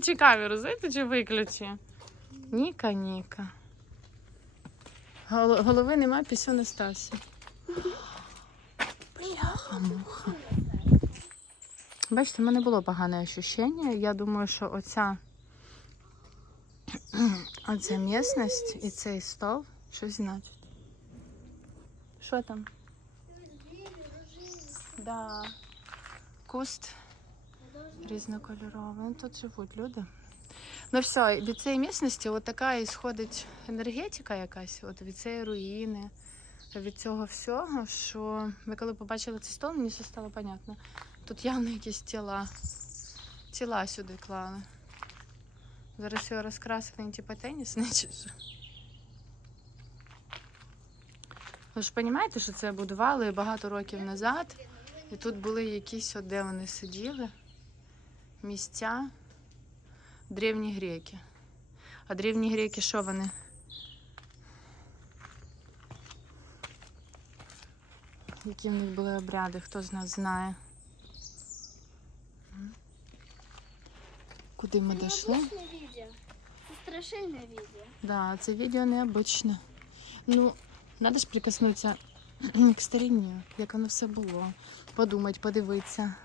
Виключи камеру, знаєте, чи виключи? Ніка, Ніка. Гол- Голови нема, пісю не стався. Бляха, муха. Бачите, в мене було погане ощущення. Я думаю, що оця, оця місцевість і цей стол щось значить. Що там? Да. Куст різнокольоровий. Ну, Тут живуть люди. Ну все, від цієї місцевості от така і сходить енергетика якась, от від цієї руїни, від цього всього, що ми коли побачили цей стол, мені все стало понятно. Тут явно якісь тіла. Тіла сюди клали. Зараз його розкрасили, він типа тенісний чи що. Ви ж розумієте, що це будували багато років назад. І тут були якісь, от де вони сиділи, місця, древні греки. А древні греки що вони? Які в них були обряди, хто з нас знає? М? Куди ми дійшли? Необычное видео. Это страшильное видео. Да, це відео необычне. Ну, треба ж прикоснутися к старінню, як воно все було. Подумати, подивитися,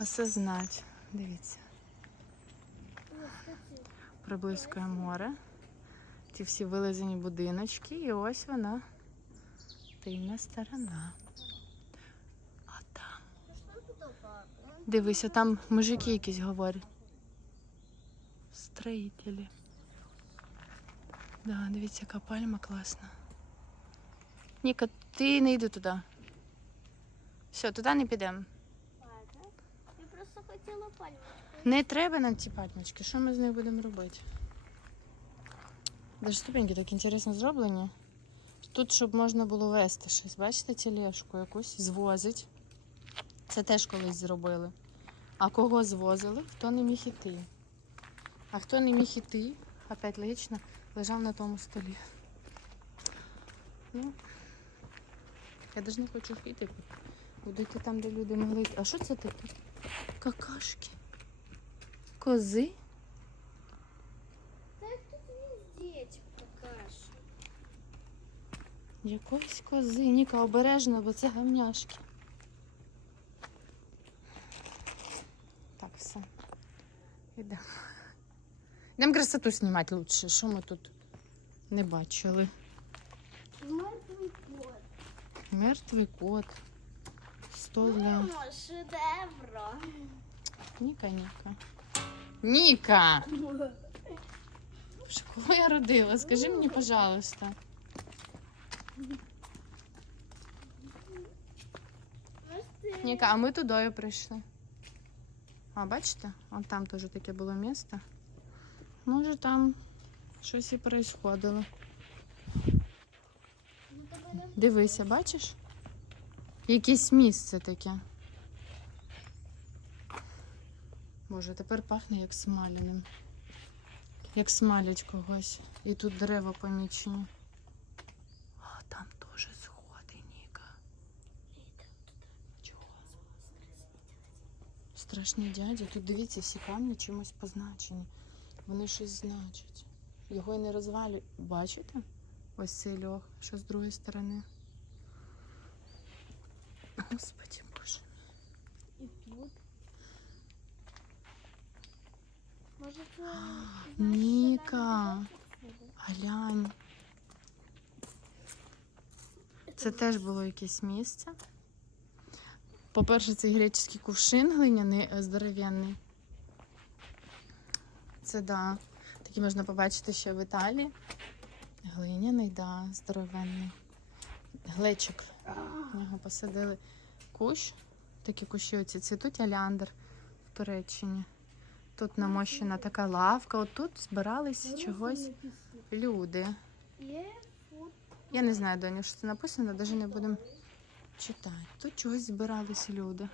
осознати. Дивіться. Приблискує море. Ті всі вилизані будиночки, і ось вона. Тильна сторона. А там. Дивися, там мужики якісь говорять. Строїтелі. Да, дивіться, яка пальма класна. Ніка, ти не йди туди. Все, туди не підемо. Хотела пальму. Не треба нам ці пальмочки. Що ми з нею будемо робити? Даже ступеньки так інтересно зроблені. Тут, щоб можна було вести щось. Бачите, тележку якусь звозить. Це теж колись зробили. А кого звозили, хто не міг іти. А хто не міг іти, опять логічно, лежав на тому столі. Ну, я навіть не хочу йти. Буду йти там, де люди могли йти. А що це таке? Какашки. Кози? Так тут везде эти какаши. Якоїсь кози. Ніка, обережно, бо це гамняшки. Так, все. Ідемо. Йдемо красоту знімати лучше. Що ми тут не бачили? Мертвый кот. Мертвий кот. Стол для... Мама, шедевра. Ніка, Ніка. Ніка! Боже, Кого я родила? Скажи мені, пожалуйста. Ніка, а ми тудою прийшли. А, бачите? Вон там теж таке було місце. Може там щось і происходило. Дивися, бачиш? Якесь місце таке. Боже, тепер пахне як смаляним. Як смалять когось. І тут дерева помічені. А там теж сходи, Ніка. Чого? Страшні дяді. Тут дивіться, всі камні чимось позначені. Вони щось значать. Його й не розвалюють. Бачите? Ось цей льох, що з другої сторони. Господи Боже. И тут. Может, э, Ніка, глянь. Це теж було якесь місце. По-перше, цей греческий кувшин глиняний е, здоровенний. Це да. Такий можна побачити ще в Італії. Глиняний, да, здоровенний. Глечик. В нього посадили кущ. Такі кущі оці цвітуть олеандр в Туреччині. Тут намощена така лавка. От тут збирались чогось люди. Я не знаю, доню, що це написано, навіть не будемо читати. Тут чогось збирались люди.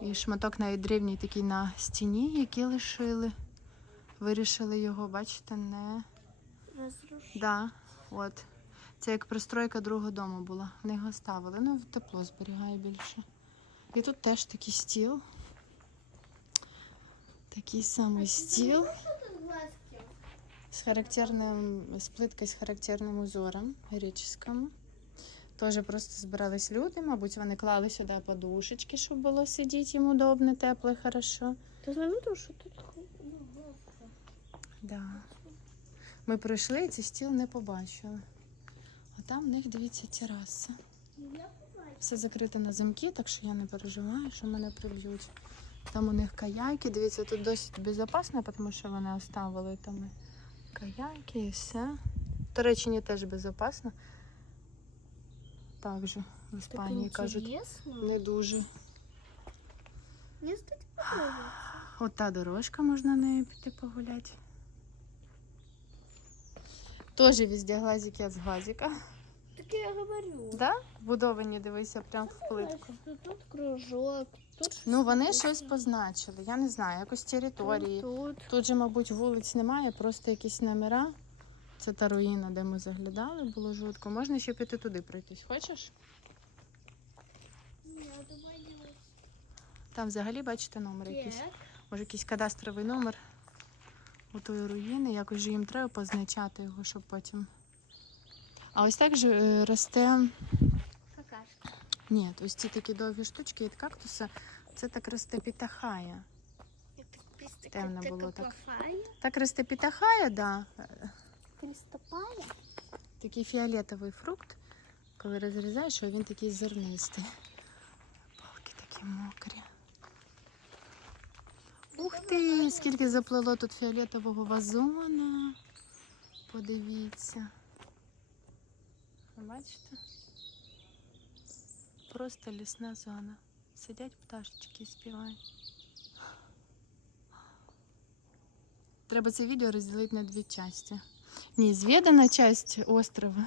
І шматок навіть древній такий на стіні, який лишили. Вирішили його, бачите, не. Разрушить. Да, от. Це як пристройка другого дому була. Вони його ставили. Ну, тепло зберігає більше. І тут теж такий стіл. Такий самий стіл з характерним, з плиткою з характерним узором греческим. Теж просто збирались люди, мабуть, вони клали сюди подушечки, щоб було сидіти їм удобно, тепло, і хорошо. Ты заметил, что тут ну. Да. Ми пройшли і цей стіл не побачили. Там в них, дивіться, тераса. Все закрито на замки, так що я не переживаю, що мене приб'ють. Там у них каяки. Дивіться, тут досить безпечно, тому що вони оставили там каяки і все. В Туреччині теж безпечно. Так же в Іспанії кажуть, не дуже. От та дорожка можна нею піти погуляти. Теж везде глазики з глазика. Так я говорю. Да? Вбудовані, дивися, прям в плитку. Тут, тут кружок, тут Ну вони щось. позначили. Я не знаю, якось території. Тут. Тут же, мабуть, вулиць немає, просто якісь номера. Це та руїна, де ми заглядали, було жутко. Можна ще піти туди пройтись. Хочеш? Ні. Там взагалі, бачите, номер якийсь. Так. Може, якийсь кадастровий номер у тої руїни. Якось же їм треба позначати його, щоб потім. А ось так же е, росте. Какашка. Ні, ось ці такі довгі штучки від кактуса. Це так росте пітахая. Темно було так. Так росте пітахая, да. Приступая? Такий фіолетовий фрукт, коли розрізаєш, він такий зернистий. Палки такі мокрі. Ух ти! Скільки заплело тут фіолетового вазона. Подивіться. Ви Бачите? Просто лісна зона. Сидять пташечки і співають. Треба це відео розділити на дві частини. Неизведанная часть острова.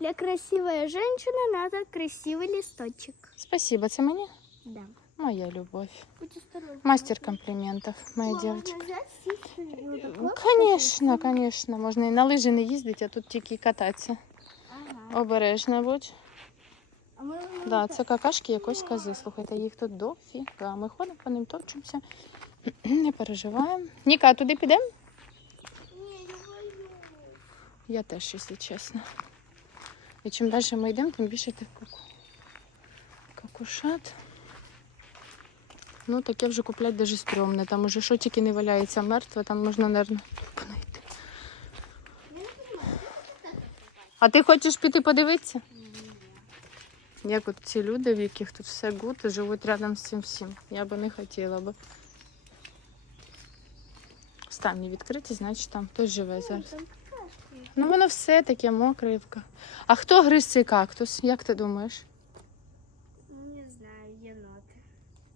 Для красивой женщины надо красивый листочек. Спасибо, це мені Да. моя любовь. Будь осторожна. Мастер комплиментов, моя Можно девочка. взять, сесть и вот так Ну, вот Конечно, посадить. конечно. Можна і на лижі не їздити, а тут тільки кататися. Ага. Обережно будь. Да, це какашки якось кози. Слухайте, їх тут дофіга. Ми ходимо по ним, топчемося. Не переживаємо. Ніка, а туди підемо? Я теж, якщо чесно. І чим далі ми йдемо, тим більше тих куку. Какушат. Ну, таке вже купляти дуже стрьомне. Там уже що тільки не валяється мертве, там можна, мабуть, А ти хочеш піти подивитися? Ні. Як от ці люди, в яких тут все гуд, і живуть рядом з цим всім. Я би не хотіла би. Ставні відкриті, значить там хтось живе Ну, зараз. Ну воно все таке мокре. А хто гриз цей кактус? Як ти думаєш? Не знаю, еноты.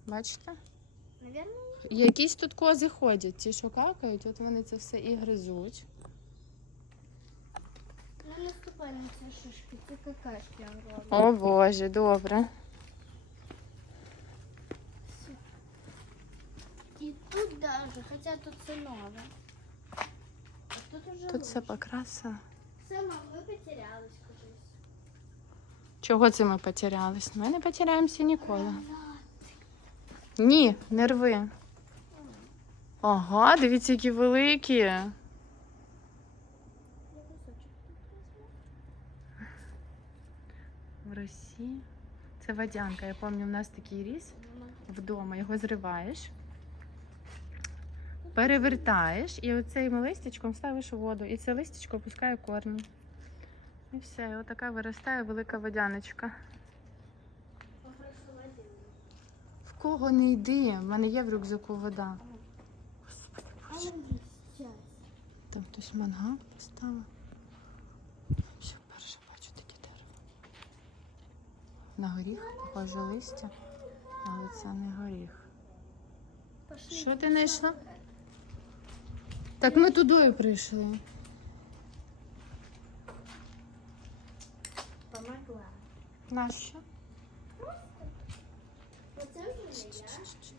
Бачите? Наверное, Якісь тут кози ходять, ті, що какають, от вони це все і гризуть. ну наступай на те шишки, ты какашки огромные. О Боже, добре. И тут даже, хотя тут все новое. А тут уже Тут все лучше. покрасило. Сама мы потерялась, кажись. Чого це ми потерялись? Ми не потеряємося ніколи. Ні, не рви. Ага, дивіться, які великі. В Росії. Це водянка. Я пам'ятаю, у нас такий ріс вдома. Його зриваєш, перевертаєш і оцим листячком ставиш воду. І це листячко пускає корні. І все, і отака виростає велика водяночка. В кого не йди, в мене є в рюкзаку вода. Есть сейчас. Там хтось мангал поставив. Все, вперше бачу таке дерево. На горіх похоже листя, але це не горіх. Що ти знайшла? Так ми тудою прийшли. Помогла. Нащо? Вот это уже я.